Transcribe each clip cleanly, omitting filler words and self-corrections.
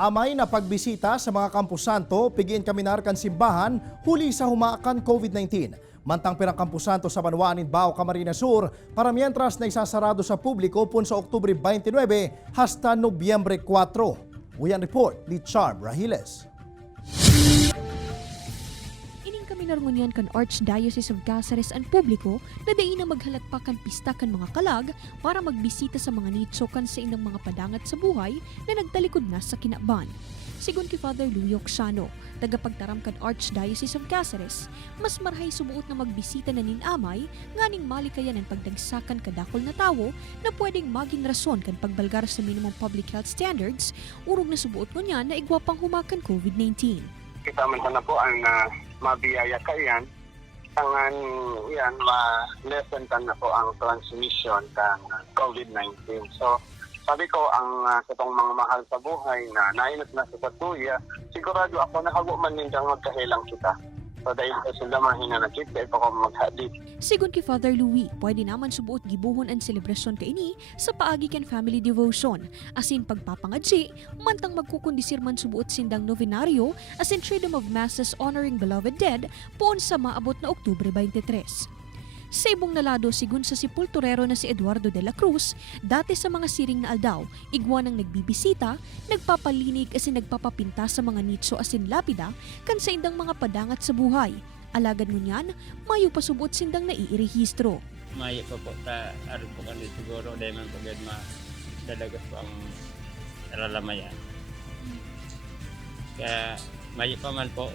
Amay na pagbisita sa mga kampusanto, pigiin kaminar kan simbahan, huli sa humakan COVID-19. Mantang pirang kampusanto sa Banwaan, Bao, Camarines Sur, para mientras na isasarado sa publiko pun sa Oktubre 29 hasta Nobyembre 4. Uyan report ni Charm Rahiles. Narungunyan kan Archdiocese of Cáceres ang publiko na dain na maghalatpa kan pista kan mga kalag para magbisita sa mga nitso kan sa inang mga padangat sa buhay na nagtalikod na sa kinaban. Sigun kay Father Louis Oxano, tagapagtaram kan Archdiocese of Cáceres, mas marhay subuot na magbisita na ninamay nganing malikayan ang pagdagsakan kadakol na tawo na pwedeng maging rason kan pagbalgar sa minimum public health standards, urog na subuot mo niya na igwapang humakan COVID-19. Kita man na po ang mabiyaya ka yan, tangan yan, ma-lessen na po ang transmission ng COVID-19. So, sabi ko, ang itong mga mahal sa buhay na nainot na sa patuya, sigurado ako nakago man nindang magkahilang kita. So, dahil ko sila mahina na kita, ito ko maghadid. Sigun kay Father Louis, pwede naman subuot gibuhon ang selebrasyon kaini sa paagi kan family devotion. Asin pagpapangadsi, mantang magkukondisir man subuot sindang novenaryo, asin Triduum of Masses honoring beloved dead, poon sa maabot na Oktubre 23. Sa ibong nalado sigun sa sepulturero na si Eduardo de la Cruz, dati sa mga siring na aldaw, igwa ng nagbibisita, nagpapalinig asin nagpapapinta sa mga nitso asin lapida kan sa indang mga padangat sa buhay. Alagad ngunyan, mayo pasubot sindang naiirehistro. Mayo pa po ta aron po kanil siguro dahil man pagad dalagas po ang nalalamayaan. Kaya mayo pa man po.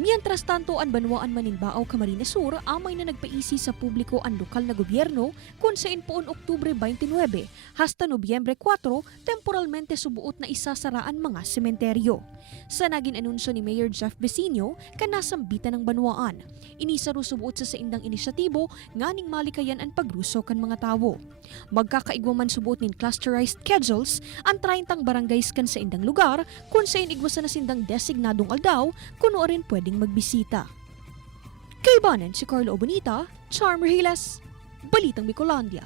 Mientras tanto, ang Banwaan Maninbao, Camarines Sur, amay na nagpaisi sa publiko ang lokal na gobyerno kung saan poon Oktubre 29 hasta Nobyembre 4 temporalmente subuot na isasaraan mga sementeryo. Sa naging anunsyo ni Mayor Jeff Besinio, kanasambitan ng Banwaan. Inisaru subuot sa saindang inisyatibo nganing malikayan ang pagruso kan mga tawo. Magkakaigwa man subuot nin clusterized schedules ang 30 barangays kan sa indang lugar kung saan igwasa na sindang designadong aldaw kuno rin pwedeng magbisita. Kaibanan si Carlo Obonita, Charm Rahiles, Balitang Bicolandia.